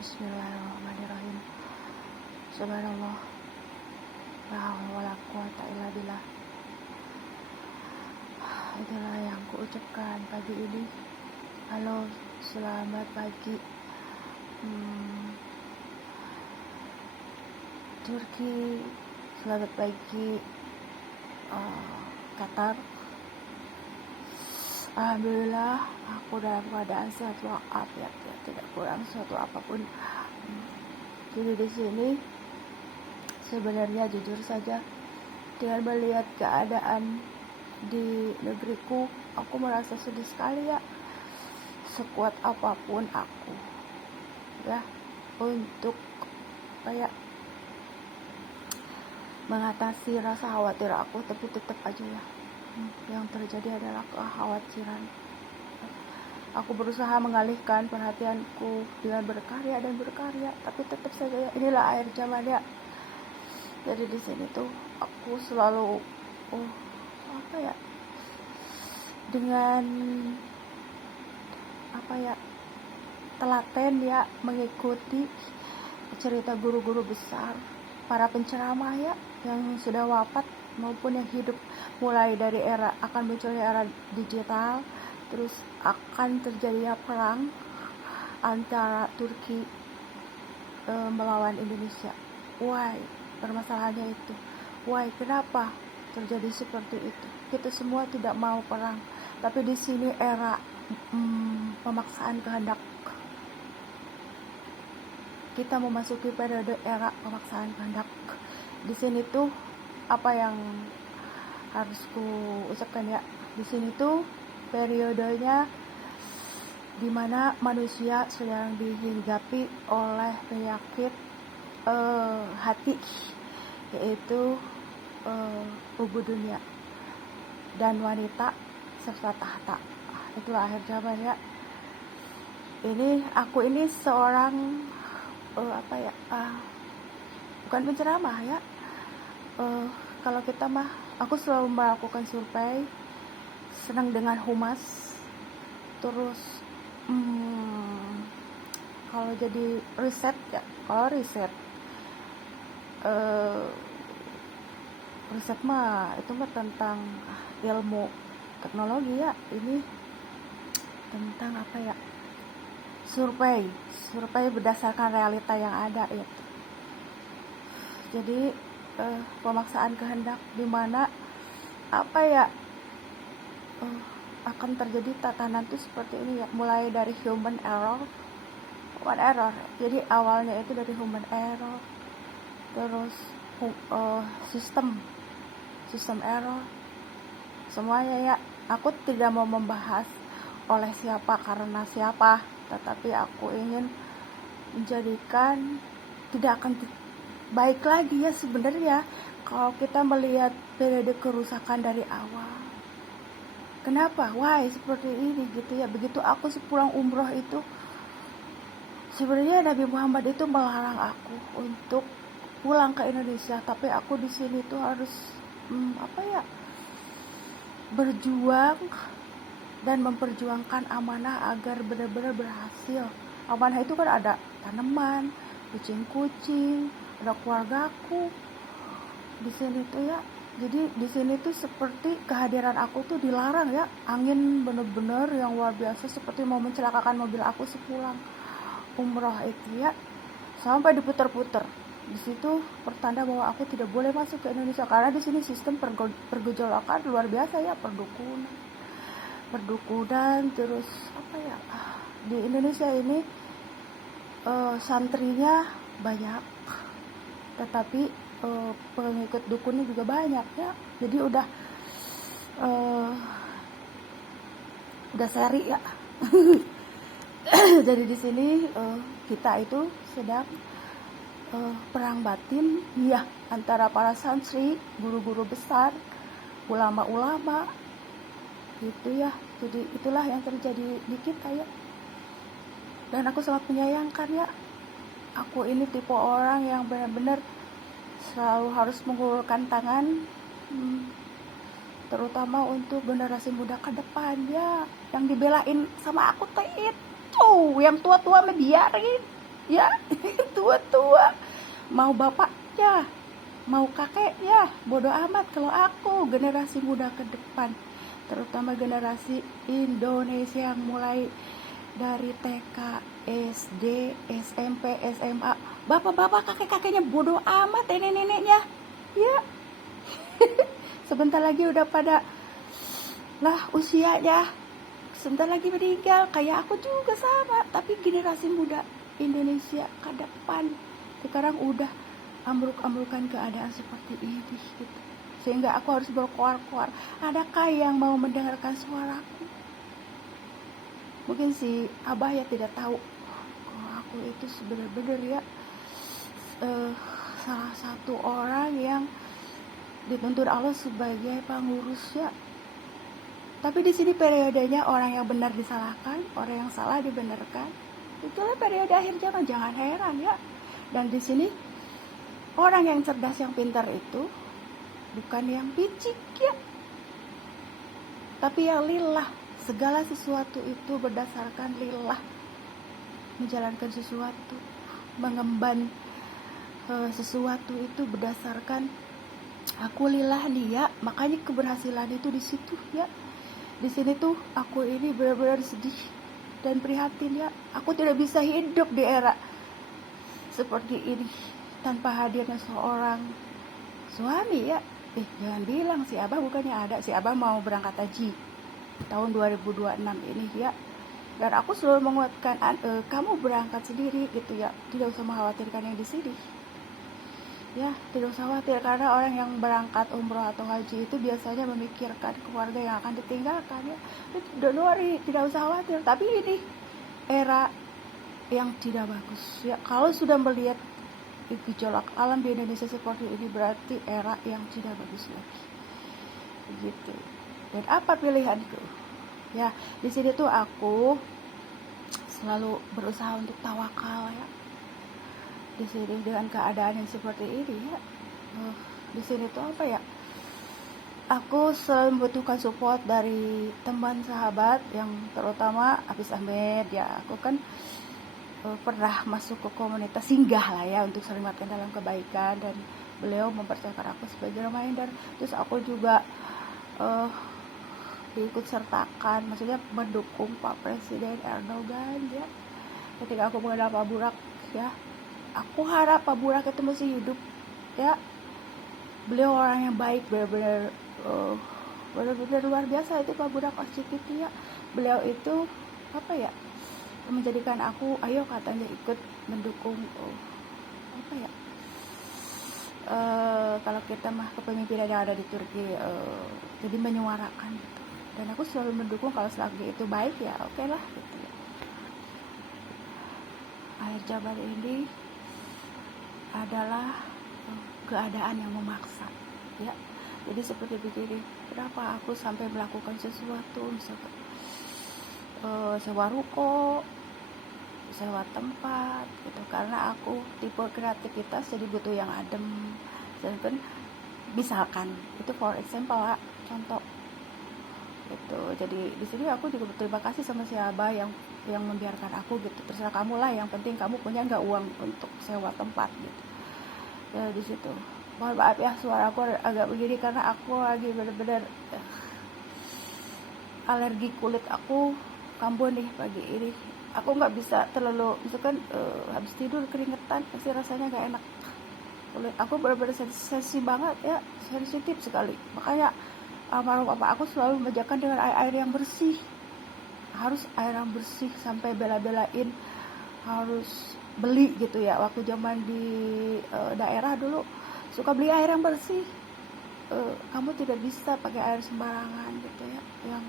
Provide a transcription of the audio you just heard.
Bismillahirrahmanirrahim. Subhanallah. La haula wala quwata illa billah. Itulah yang kuucapkan pagi ini. Halo, selamat pagi. Turki, selamat pagi. Qatar. Alhamdulillah, aku dalam keadaan sehat walafiat, ya, tidak kurang suatu apapun. Jadi di sini sebenarnya jujur saja, dengan melihat keadaan di negeriku, aku merasa sedih sekali ya. Sekuat apapun aku, ya, untuk kayak mengatasi rasa khawatir aku, tapi tetap aja ya, yang terjadi adalah kekhawatiran. Aku berusaha mengalihkan perhatianku dengan berkarya, tapi tetap saja ya, inilah akhir zaman ya. Jadi di sini tuh aku selalu dengan telaten ya mengikuti cerita guru-guru besar, para penceramah ya, yang sudah wafat maupun yang hidup, mulai dari akan munculnya era digital, terus akan terjadinya perang antara Turki melawan Indonesia. Why? Permasalahannya itu. Why? Kenapa terjadi seperti itu? Kita semua tidak mau perang, tapi di sini era pemaksaan kehendak. Kita memasuki periode era pemaksaan kehendak. Di sini tuh apa yang harus ku ucapkan ya? Di sini tuh periodenya dimana manusia sedang dihinggapi oleh penyakit hati, yaitu ubud dunia dan wanita serta tahta. Itulah akhir zaman ya. Aku ini seorang bukan penceramah ya. Kalau kita aku selalu melakukan survei, senang dengan humas. Terus kalau jadi riset ya, riset itu tentang ilmu teknologi ya. Ini tentang survei berdasarkan realita yang ada ya. Jadi pemaksaan kehendak di mana akan terjadi tatanan itu seperti ini ya, mulai dari human error. Jadi awalnya itu dari human error, terus sistem error, semuanya ya. Aku tidak mau membahas oleh siapa karena siapa, tetapi aku ingin menjadikan tidak akan baik lagi ya sebenarnya kalau kita melihat periode kerusakan dari awal. Kenapa? Why seperti ini gitu ya. Begitu aku sepulang umroh itu, sebenarnya Nabi Muhammad itu melarang aku untuk pulang ke Indonesia, tapi aku di sini tuh harus berjuang dan memperjuangkan amanah agar benar-benar berhasil. Amanah itu kan ada tanaman, kucing-kucing, ada keluargaku di sini tuh ya. Jadi di sini tuh seperti kehadiran aku tuh dilarang ya. Angin benar-benar yang luar biasa, seperti mau mencelakakan mobil aku sepulang umroh itu ya, sampai diputar-putar. Di situ pertanda bahwa aku tidak boleh masuk ke Indonesia karena di sini sistem pergejolakan luar biasa ya, perdukunan terus di Indonesia ini santrinya banyak, tetapi pengikut dukunnya juga banyak ya. Jadi udah seri ya. Jadi di sini kita itu sedang perang batin ya, antara para santri, guru-guru besar, ulama-ulama gitu ya. Jadi itulah yang terjadi di kita ya. Dan aku sangat menyayangkan ya. Aku ini tipe orang yang benar-benar selalu harus mengulurkan tangan, terutama untuk generasi muda ke depan ya. Yang dibelain sama aku tuh itu yang tua-tua biarin, ya. Tua-tua, mau bapaknya, mau kakeknya, bodoh amat. Kalau aku generasi muda ke depan, terutama generasi Indonesia yang mulai dari TK, SD, SMP, SMA, bapak-bapak, kakek-kakeknya bodoh amat, nenek-neneknya, ya. Sebentar lagi udah pada lah usianya, sebentar lagi meninggal. Kayak aku juga sama, tapi generasi muda Indonesia ke depan sekarang udah ambruk-ambrukan keadaan seperti ini gitu. Sehingga aku harus berkoar-koar. Adakah yang mau mendengarkan suaraku? Mungkin si Abah ya tidak tahu kalau aku itu benar-benar ya salah satu orang yang dituntut Allah sebagai pengurus ya. Tapi di sini periodenya orang yang benar disalahkan, orang yang salah dibenarkan. Itulah periode akhir zaman, jangan heran ya. Dan di sini orang yang cerdas, yang pintar itu bukan yang picik ya, tapi yang lillah. Segala sesuatu itu berdasarkan lillah. Menjalankan sesuatu, mengemban sesuatu itu berdasarkan aku lillah nih ya. Makanya keberhasilan itu di situ ya. Di sini tuh aku ini benar-benar sedih dan prihatin ya. Aku tidak bisa hidup di era seperti ini tanpa hadirnya seorang suami ya. Jangan bilang si Abah bukannya ada. Si Abah mau berangkat haji tahun 2026 ini ya. Dan aku selalu menguatkan, kamu berangkat sendiri gitu ya. Tidak usah mengkhawatirkan yang di sini. Ya, tidak usah khawatir, karena orang yang berangkat umroh atau haji itu biasanya memikirkan keluarga yang akan ditinggalkan ya. Don't worry, tidak usah khawatir. Tapi ini era yang tidak bagus ya. Kalau sudah melihat gejolak alam di Indonesia seperti ini, berarti era yang tidak bagus lagi. Begitu. Dan apa pilihanku? Ya, di sini tuh aku selalu berusaha untuk tawakal ya. Di sini dengan keadaan yang seperti ini ya, di sini tuh apa ya, aku selalu membutuhkan support dari teman sahabat, yang terutama Hafiz Ahmed ya. Aku kan pernah masuk ke komunitas singgah lah ya, untuk selimatkan dalam kebaikan, dan beliau mempercayakan aku sebagai reminder. Terus aku juga diikut sertakan, maksudnya mendukung Pak Presiden Erdogan ya, ketika aku mengenal Pak Burak ya. Aku harap Pak Burak itu masih hidup ya. Beliau orang yang baik, benar-benar luar biasa itu Pak Burak Asyikiti ya. Beliau itu apa ya, menjadikan aku, ayo katanya ikut mendukung apa ya, kalau kita mah kepemimpinan yang ada di Turki, jadi menyuarakan gitu. Dan aku selalu mendukung kalau selagi itu baik ya, oke lah gitu ya. Akhir zaman ini adalah keadaan yang memaksa ya. Jadi seperti begini, kenapa aku sampai melakukan sesuatu, misalkan sewa ruko, sewa tempat gitu, karena aku tipe kreativitas, jadi butuh yang adem. Dan misalkan itu for example lah, contoh itu. Jadi di sini aku juga berterima kasih sama si Abah yang membiarkan aku gitu. Terserah kamu lah, yang penting kamu punya nggak uang untuk sewa tempat gitu ya. Di situ mohon maaf ya, suara aku agak begini karena aku lagi benar-benar alergi, kulit aku kambuh nih pagi ini. Aku nggak bisa terlalu, misalkan habis tidur keringetan, pasti rasanya nggak enak. Kulit aku benar-benar sensitif banget ya, sensitif sekali. Makanya almarhum bapak aku selalu membedakan dengan air yang bersih. Harus air yang bersih, sampai bela-belain harus beli gitu ya. Waktu zaman di daerah dulu suka beli air yang bersih. Kamu tidak bisa pakai air sembarangan gitu ya, yang